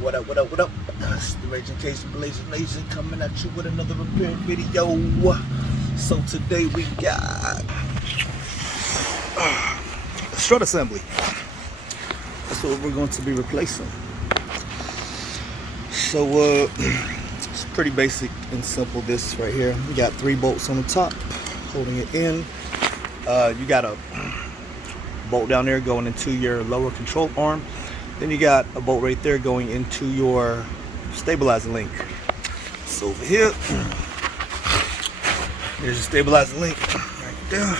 What up, what up, what up? It's the Raging Cajun Blazing Nation coming at you with another repair video. So today we got strut assembly. That's what we're going to be replacing. So it's pretty basic and simple. This right here, we got 3 bolts on the top holding it in. You got a bolt down there going into your lower control arm. Then you got a bolt right there going into your stabilizer link. So over here, there's your stabilizer link right there.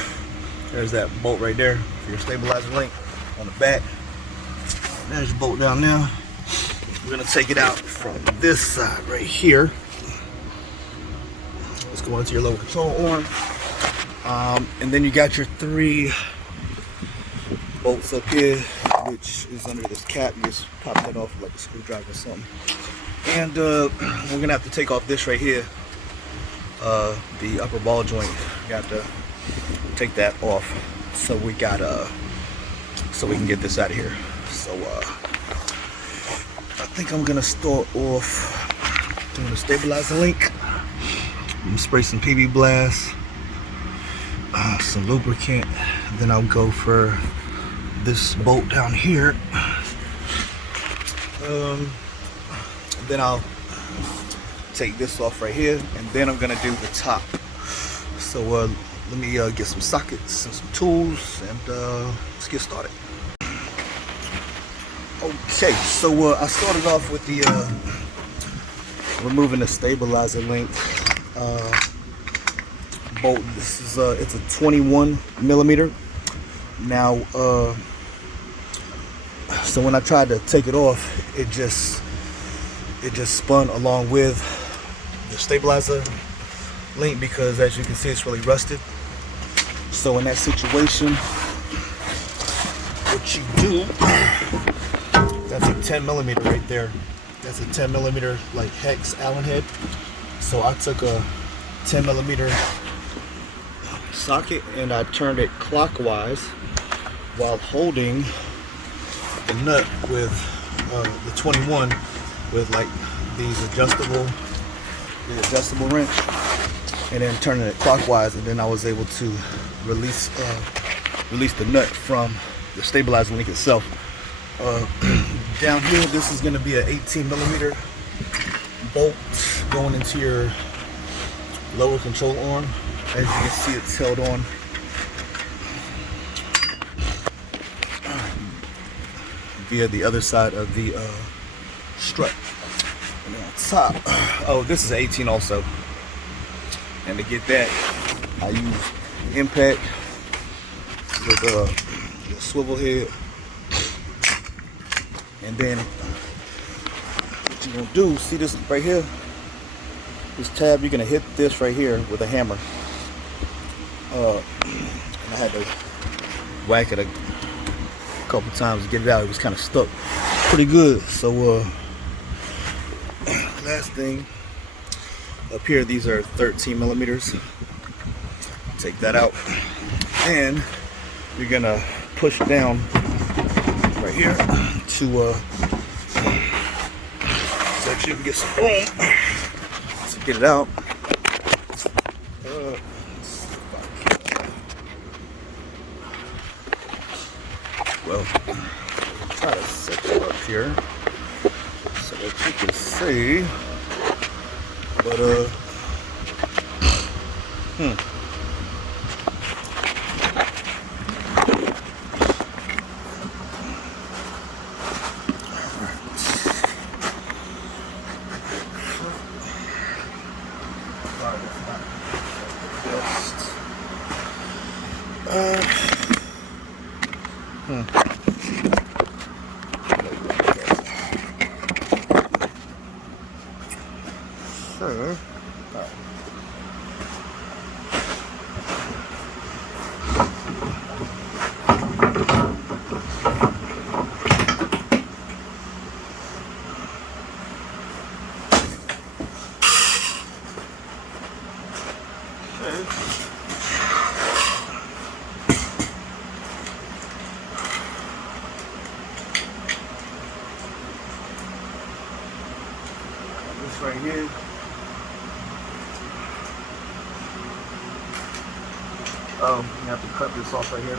There's that bolt right there for your stabilizer link on the back. There's your bolt down there. We're gonna take it out from this side right here. Let's go into your lower control arm. And then you got your 3 bolts up here, which is under this cap. You just pop that off like a screwdriver or something. And we're gonna have to take off this right here, the upper ball joint. You have to take that off so we got so we can get this out of here. So I think I'm gonna start off doing a stabilizer link. I'm gonna spray some PB Blast, some lubricant, then I'll go for this bolt down here. Then I'll take this off right here, and then I'm gonna do the top. So let me get some sockets and some tools, and let's get started. Okay, so I started off with the removing the stabilizer link bolt. This is it's a 21 millimeter. Now so when I tried to take it off, it just spun along with the stabilizer link, because as you can see, it's really rusted. So in that situation, what you do, that's a 10 millimeter right there. That's a 10 millimeter like hex Allen head. So I took a 10 millimeter socket and I turned it clockwise while holding the nut with the 21 with like these adjustable wrench, and then turning it clockwise, and then I was able to release the nut from the stabilizer link itself. Down here, this is going to be an 18 millimeter bolt going into your lower control arm. As you can see, it's held on via the other side of the strut. And then on top, oh, this is 18 also. And to get that, I use impact with the swivel head. And then what you're gonna do, see this right here, this tab, you're gonna hit this right here with a hammer. And I had to whack it a couple times to get it out. It was kind of stuck pretty good. So last thing up here, these are 13 millimeters. Take that out, and you're gonna push down right here to so that you can get some room to get it out. Well, try to set it up here so that you can see. But this right here. You have to cut this off right here.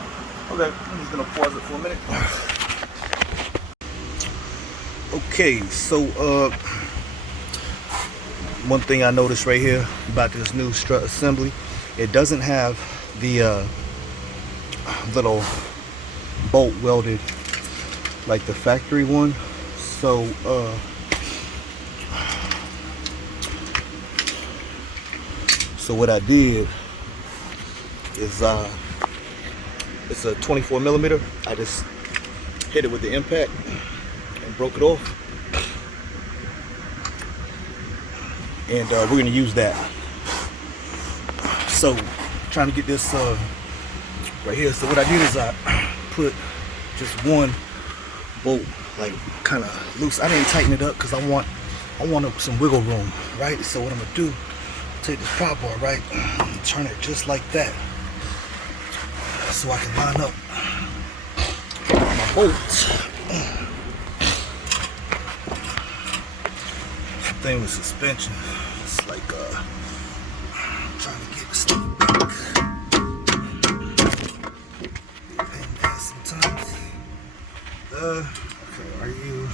Okay, I'm just gonna pause it for a minute. Okay, so one thing I noticed right here about this new strut assembly, it doesn't have the little bolt welded like the factory one. So what I did is it's a 24 millimeter. I just hit it with the impact and broke it off, and we're gonna use that. So trying to get this right here. So what I did is I put just one bolt like kind of loose. I didn't tighten it up because I want some wiggle room, right? So what I'm gonna do, take this prop bar, right, and turn it just like that, so I can line up my bolts. Thing with suspension, it's like trying to get stuff back. Pain in the ass sometimes. Okay, are you?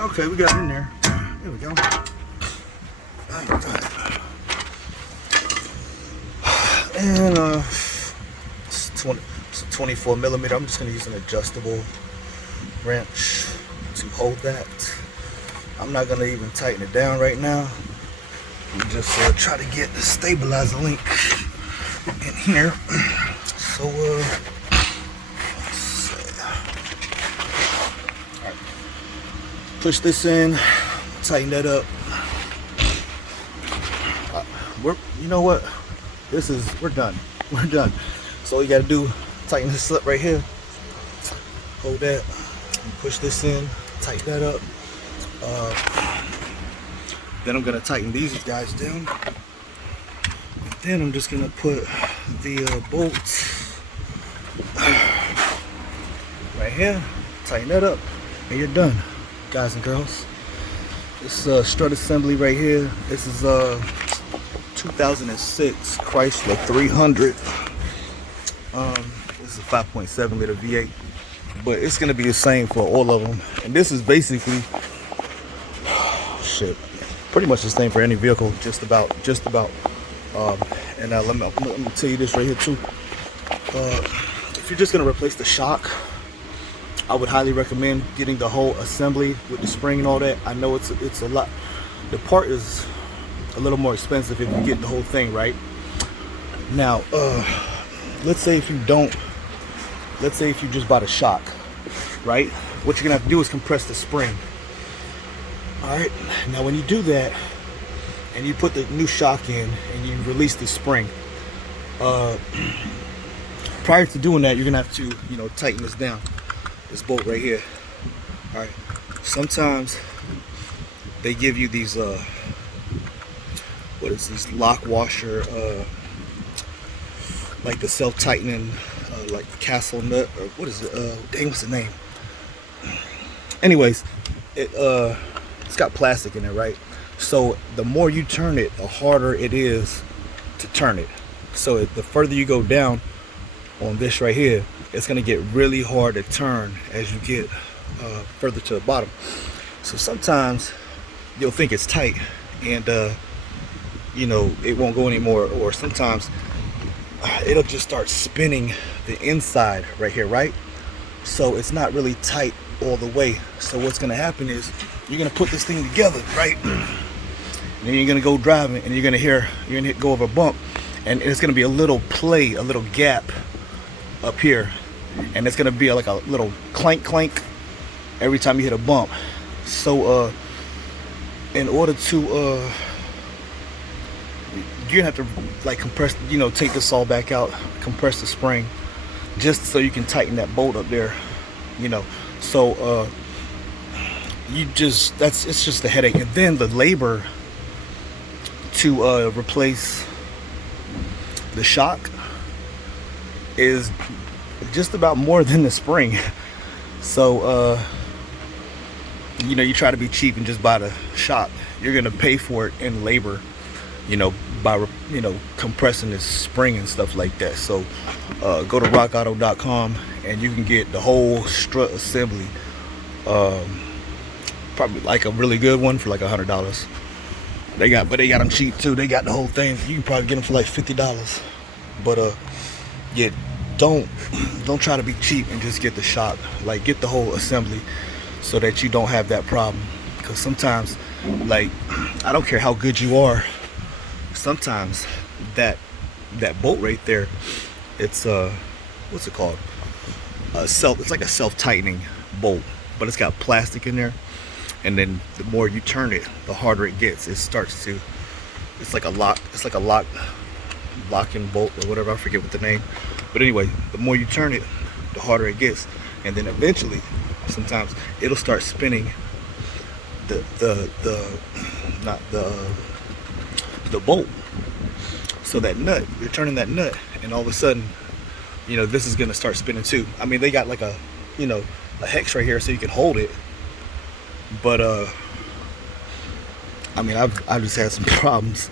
Okay, we got it in there. There we go. And it's a 24 millimeter. I'm just gonna use an adjustable wrench to hold that. I'm not gonna even tighten it down right now. We just try to get the stabilizer link in here. So let's see. All right. Push this in, tighten that up. You know what? We're done. We're done. So all you gotta do, tighten this up right here. Hold that, push this in, tighten that up. Then I'm gonna tighten these guys down. And then I'm just gonna put the bolts right here, tighten that up, and you're done, guys and girls. This strut assembly right here, this is 2006 Chrysler 300. This is a 5.7 liter V8, but it's gonna be the same for all of them. And this is basically pretty much the same for any vehicle, just about. And let me tell you this right here too. If you're just gonna replace the shock, I would highly recommend getting the whole assembly with the spring and all that. I know it's a lot. The part is a little more expensive if you get the whole thing, right? Now, let's say if you just bought a shock, right? What you're gonna have to do is compress the spring. All right. Now, when you do that and you put the new shock in and you release the spring, prior to doing that, you're gonna have to, tighten this down, this bolt right here. All right. Sometimes they give you these these lock washer, like the self-tightening, like the castle nut, or what is it? Dang, what's the name? Anyways, it's got plastic in it, right? So the more you turn it, the harder it is to turn it. So the further you go down on this right here, it's gonna get really hard to turn as you get further to the bottom. So sometimes you'll think it's tight and it won't go anymore, or sometimes it'll just start spinning the inside right here, right? So it's not really tight all the way. So what's gonna happen is you're gonna put this thing together, right? And then you're gonna go driving and you're gonna go over a bump, and it's gonna be a little gap up here, and it's gonna be like a little clank every time you hit a bump. So in order to you're gonna have to like compress, take this all back out, compress the spring, just so you can tighten that bolt up there, So it's just a headache. And then the labor to replace the shock is just about more than the spring. So you know, you try to be cheap and just buy the shock, you're gonna pay for it in labor, you know, by, you know, compressing this spring and stuff like that. So go to rockauto.com and you can get the whole strut assembly, probably like a really good one for like $100. They got them cheap too. They got the whole thing. You can probably get them for like $50. But yeah, don't try to be cheap and just get the shock. Like, get the whole assembly so that you don't have that problem. Because sometimes, like, I don't care how good you are, sometimes that bolt right there, it's what's it called? It's like a self-tightening bolt, but it's got plastic in there. And then the more you turn it, the harder it gets. It's like a lock. It's like a locking bolt or whatever. I forget what the name. But anyway, the more you turn it, the harder it gets. And then eventually, sometimes it'll start spinning the bolt. So that nut, you're turning that nut, and all of a sudden, you know, this is gonna start spinning too. I mean, they got like a, you know, a hex right here so you can hold it. But I mean, I've just had some problems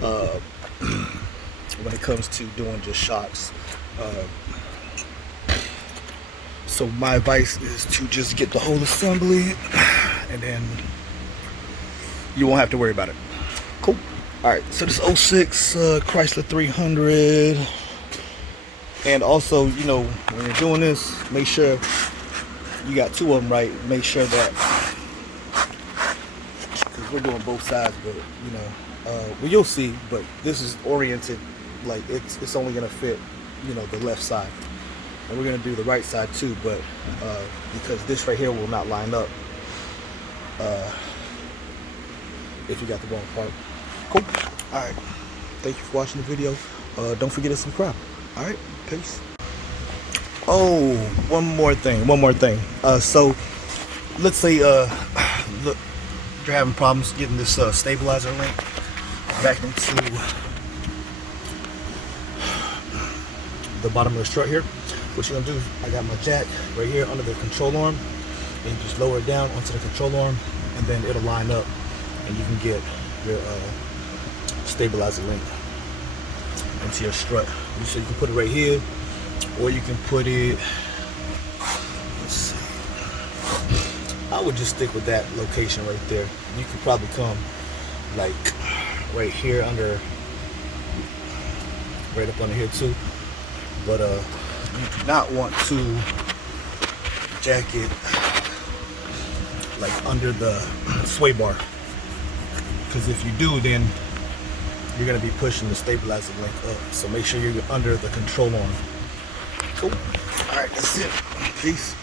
when it comes to doing just shocks. So my advice is to just get the whole assembly, and then you won't have to worry about it. Cool. All right. So this 06 Chrysler 300, and also, you know, when you're doing this, make sure you got two of them right. Make sure that, we're doing both sides, but you know, well, you'll see. But this is oriented like it's only gonna fit, you know, the left side, and we're gonna do the right side too. But because this right here will not line up if you got the wrong part. Cool. All right. Thank you for watching the video. Don't forget to subscribe. All right. Peace. Oh, one more thing. So let's say look, you're having problems getting this stabilizer link back into the bottom of the strut here. What you're gonna do is, I got my jack right here under the control arm, and you just lower it down onto the control arm, and then it'll line up, and you can get your stabilizer link into your strut. So you can put it right here, or you can put it, let's see, I would just stick with that location right there. You could probably come like right here under, right up under here too. But you do not want to jack it like under the sway bar, because if you do, then you're gonna be pushing the stabilizer link up. So make sure you're under the control arm. Cool. All right, that's it. Peace.